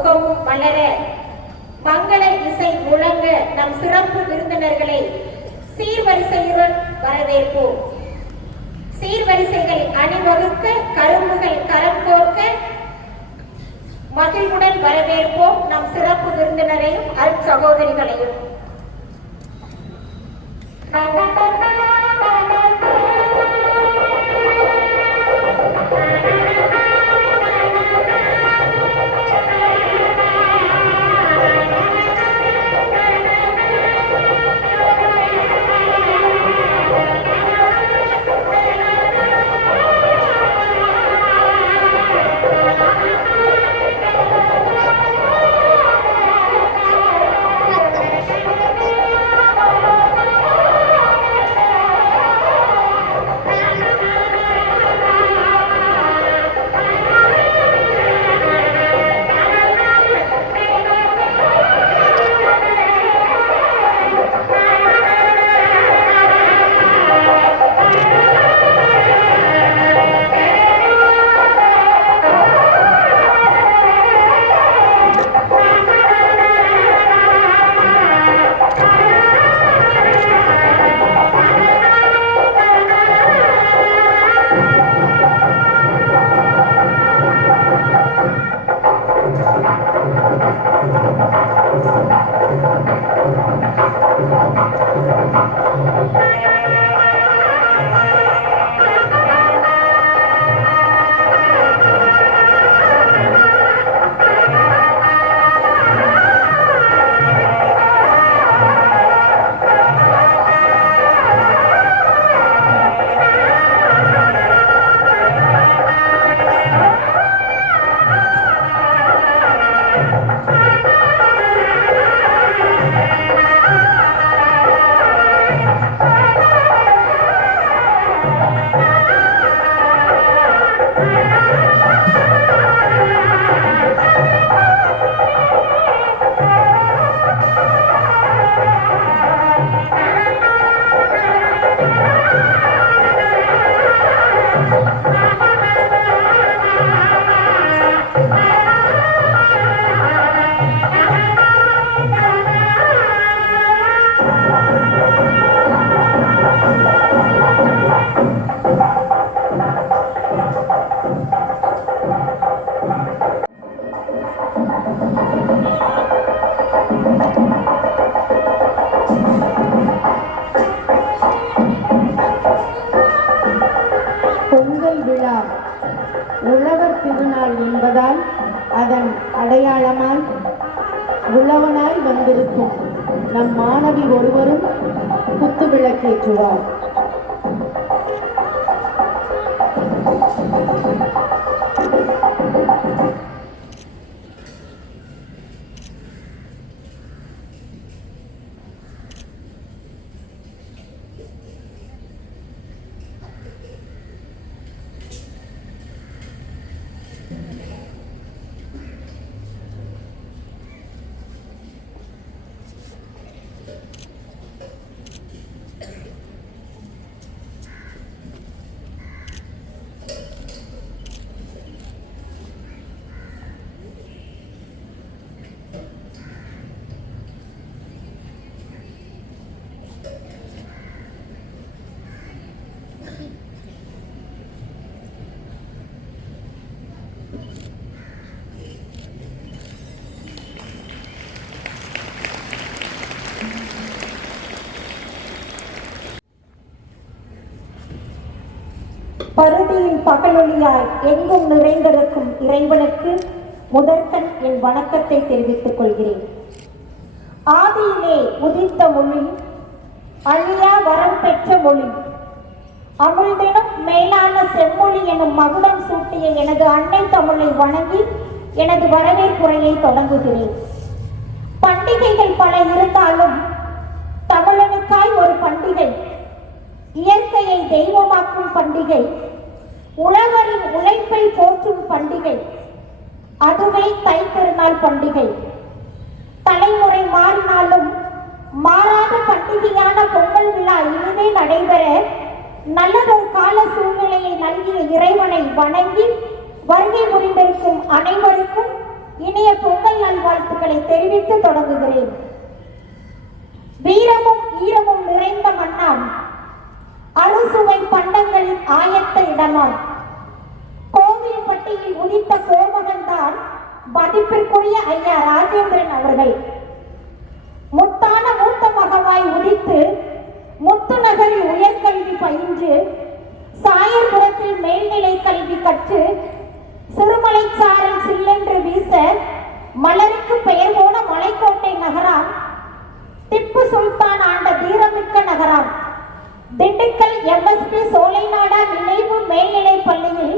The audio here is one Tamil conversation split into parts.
முகமும் மலர மங்கள இசை முழங்க நம் சிறப்பு விருந்தினர்களை சீர்வரிசையுடன் வரவேற்போம். சீர்வரிசைகள் அணிவகுக்க, கரும்புகள் கரம் கோர்க்க மகிழ்வுடன் வரவேற்போம் நம் சிறப்பு விருந்தினரையும் அருட்சகோதரிகளையும். உழவர் திருநாள் என்பதால் அதன் அடையாளமாய் உழவனாய் வந்திருக்கும் நம் மாணவி ஒருவரும் குத்து விளக்கேற்றுவார். பருதியின் பகலொளியாய் எங்கும் நிறைந்திருக்கும் இறைவனுக்கு முதற்கண் என் வணக்கத்தை தெரிவித்துக் கொள்கிறேன். ஆதியிலே உதித்த மொழி, அழியா வரம் பெற்ற மொழி, அமிழ்தினும் மேலான செம்மொழி எனும் மகுடம் சூட்டிய எனது அன்னை தமிழை வணங்கி எனது வரவேற்புரையை தொடங்குகிறேன். பண்டிகைகள் பல இருந்தாலும் தமிழனுக்காய் ஒரு பண்டிகை, இயற்கையை தெய்வமாக்கும் பண்டிகை, உழவரின் உழைப்பை போற்றும் பண்டிகை, அதுவே தைத்திருநாள் பண்டிகை. தலைமுறை மாறினாலும் மாறாத பண்டிகையான பொங்கல் விழா இனிதே நடைபெற நல்லதொரு கால சூழ்நிலையை நல்கிய இறைவனை வணங்கி வருகை புரிந்திருக்கும் அனைவருக்கும் இனிய பொங்கல் நல்வாழ்த்துக்களை தெரிவித்து தொடங்குகிறேன். வீரமும் ஈரமும் நிறைந்த மண்ணாம், அறுசுவை பண்டங்களின் ஆயத்த இடமாம், கோவில்பட்டியில் உதித்த கோமகன் தான் மதிப்பிற்குரிய ஐயா ராஜேந்திரன் அவர்கள். முத்தான மூத்த மகவாய் உதித்து முத்து நகரில் உயர்கல்வி பயின்று சாயர்புரத்தில் மேல்நிலை கல்வி கற்று சிறுமலை சாரல் சில்லென்று வீச மலருக்கு பெயர் போன மலைக்கோட்டை நகராம், திப்பு சுல்தான் ஆண்ட தீரமிக்க நகராம், திண்டுக்கல் எம்எஸ்பி சோலைநாடா நினைவு மேல்நிலை பள்ளியில்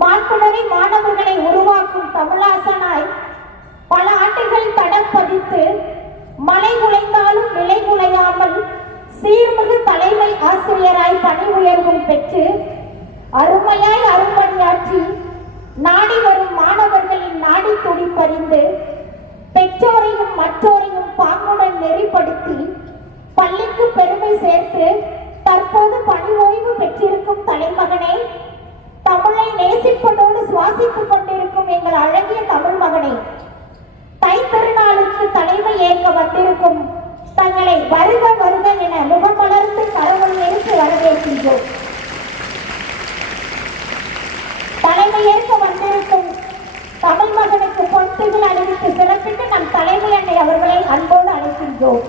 மாண்புணரி மாணவர்களை உருவாக்கும் தமிழாசனாய் பல ஆண்டுகள் தடம் பதித்து மலை குலைந்தாலும் நிலை குலையாமல் சீர்மிகு தலைமை ஆசிரியராய் பணி உயர்வும் பெற்று அருமையாய் அரும்பணியாற்றி நாடி வரும் மாணவர்களின் நாடி துடிப்பறிந்து பெற்றோரையும் மற்றோரையும் பாங்குடன் நெறிப்படுத்தி பள்ளிக்கு பெருமை சேர்த்து தற்போது பணி ஓய்வு பெற்றிருக்கும் தலைமகனே, தமிழை நேசிப்பதோடு சுவாசித்துக் கொண்டிருக்கும் எங்கள் அழகிய தமிழ் மகனே, தை திருநாளுக்கு தலைமை ஏற்க வந்திருக்கும் தங்களை வருக வருக என முகமலர்ந்து கரவொலி எடுத்து வரவேற்கின்றோம். தலைமை ஏற்க வந்திருக்கும் தமிழ் மகனுக்கு பொன்துகள் அணிவித்து சிறப்பிட்டு நம் தலைமை அன்னை அவர்களை அன்போடு அழைக்கின்றோம்.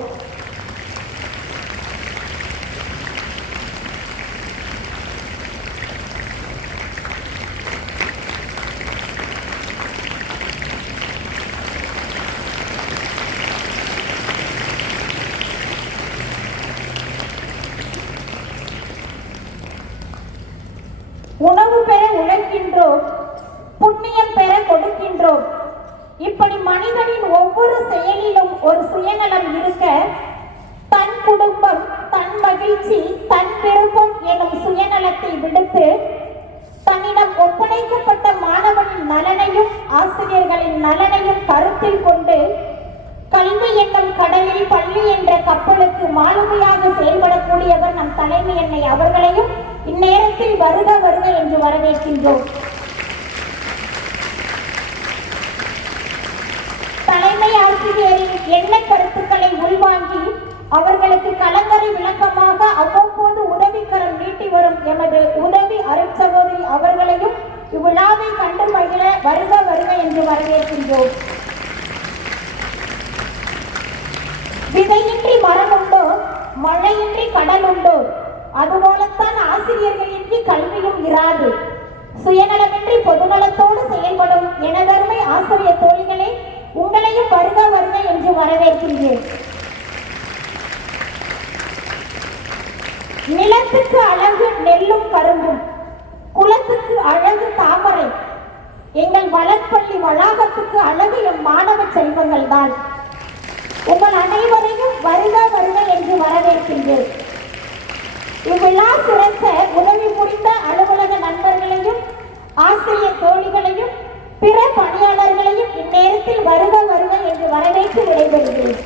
உணவு பெற உழைக்கின்றோம், புண்ணியம் பெற கொடுக்கின்றோம். இப்படி மனிதனின் ஒவ்வொரு செயலிலும் ஒரு சுயநலம் இருக்க, தன் குடும்பம், தன் மகிழ்ச்சி, தன் விருப்பம் எனும் சுயநலத்தை விடுத்து தன்னிடம் ஒப்படைக்கப்பட்ட மாணவனின் நலனையும் ஆசிரியர்களின் நலனையும் கருத்தில் கொண்டு கல்வி என்னும் கடலில் பள்ளி என்ற கப்பலுக்கு மாலுமியாக செயல்படக்கூடியவர் நம் தலைமை அன்னை அவர்களையும் இந்நேரத்தில் வருக வருக என்று வரவேற்கின்றோம். தலைமை ஆசிரியரின் எண்ண கருத்துக்களை உள்வாங்கி அவர்களுக்கு கலங்கரை விளக்கமாக அவ்வப்போது உதவிக்கரம் நீட்டி வரும் எமது உதவி அருட்சகோதரி அவர்களையும் இவ்விழாவை கண்டு மகிழ வருக வருக என்று வரவேற்கின்றோம். விதையின்றி மரம் உண்டோ, மழையின்றி கடல் உண்டோ, அதுபோலத்தான் ஆசிரியர்களின்றி கல்வியும் இராது. சுயநலமின்றி பொதுநலத்தோடு செயல்படும் எனதருமை ஆசிரியர் தோழிகளே, உங்களையும் வருக வருக என்று வரவேற்கின்றேன். நிலத்துக்கு அழகு நெல்லும் கரும்பும், குலத்துக்கு அழகு தாமரை. எங்கள் வளர்ப்பள்ளி வளாகத்துக்கு அழகு எம் மாணவ செல்வங்கள் தான். உங்கள் அனைவரையும் வருக வருக என்று வரவேற்கின்றேன். இவ்விழா சிறக்க உதவி புரிந்த அலுவலக நண்பர்களையும் ஆசிரியர் தோழிகளையும் பிற பணியாளர்களையும் இந்நேரத்தில் வருக வருக என்று வரவேற்று விடைபெறுகிறேன்.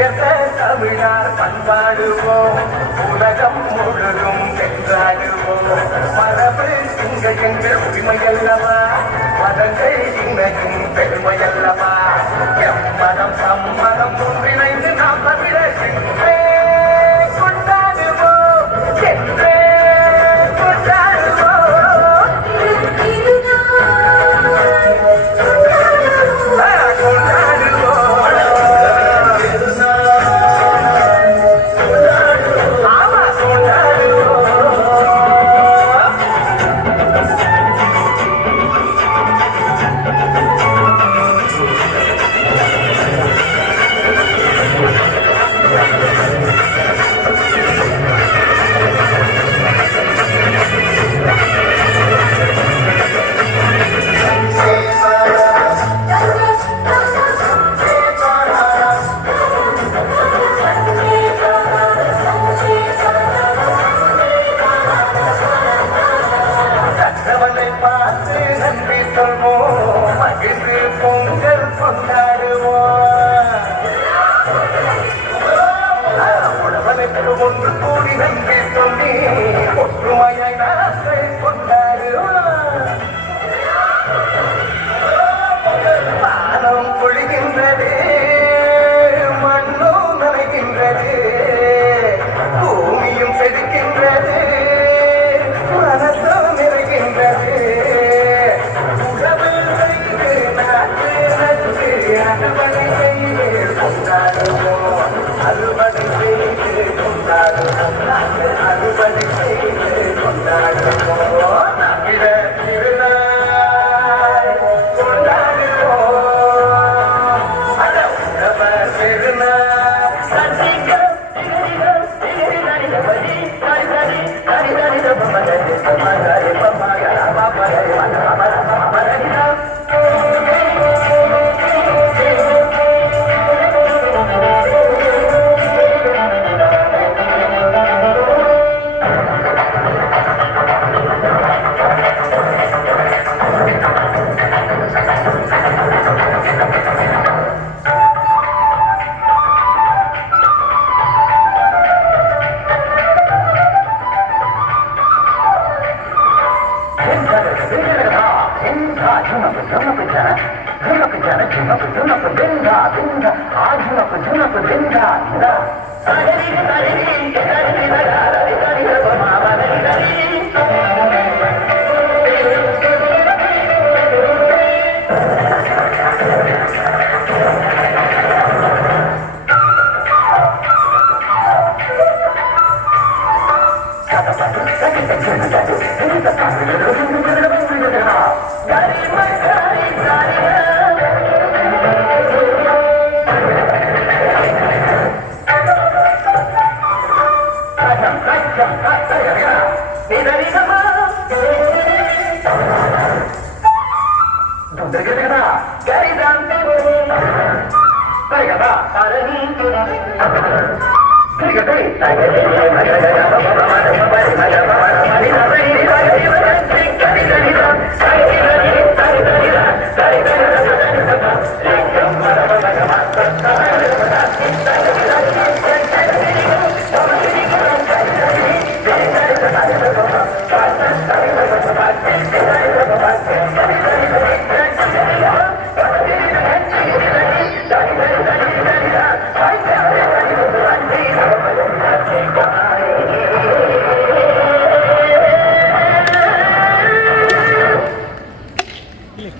Yes, தமிழார் பண்பாடுவோம் உலகம் முழுதும் வென்றாடுவோம் மரபு திங்கள் என்ற உரிமையல்லவா மதங்கள் இன்னையும் பெருமையல்லவா எம்மதம் சம்மதம் ஒன்றிணைந்து நாம் தமிழர் என்றே கொண்டாடுவோம் என்றே கொண்டாடுவோம் பொங்கல் கொண்டாடுவோம் உழவனுக்கு ஒன்று கூடி நன்றி சொல்லி ஒற்றுமையை நாங்கள் கொண்டாடுவோம் வானம் பொழிகின்றது மண்ணும் நனைகின்றது பூமியும் செதுக்கின்றது மனசும் நிறைகின்றது அறுபடை செய்து கொண்டாடுவோம் அறுபடை செய்து கொண்டாடுவோம் தமிழர் திருநாள் கொண்டாடுவோம் அட உழவர் திருநாள்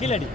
கீழடி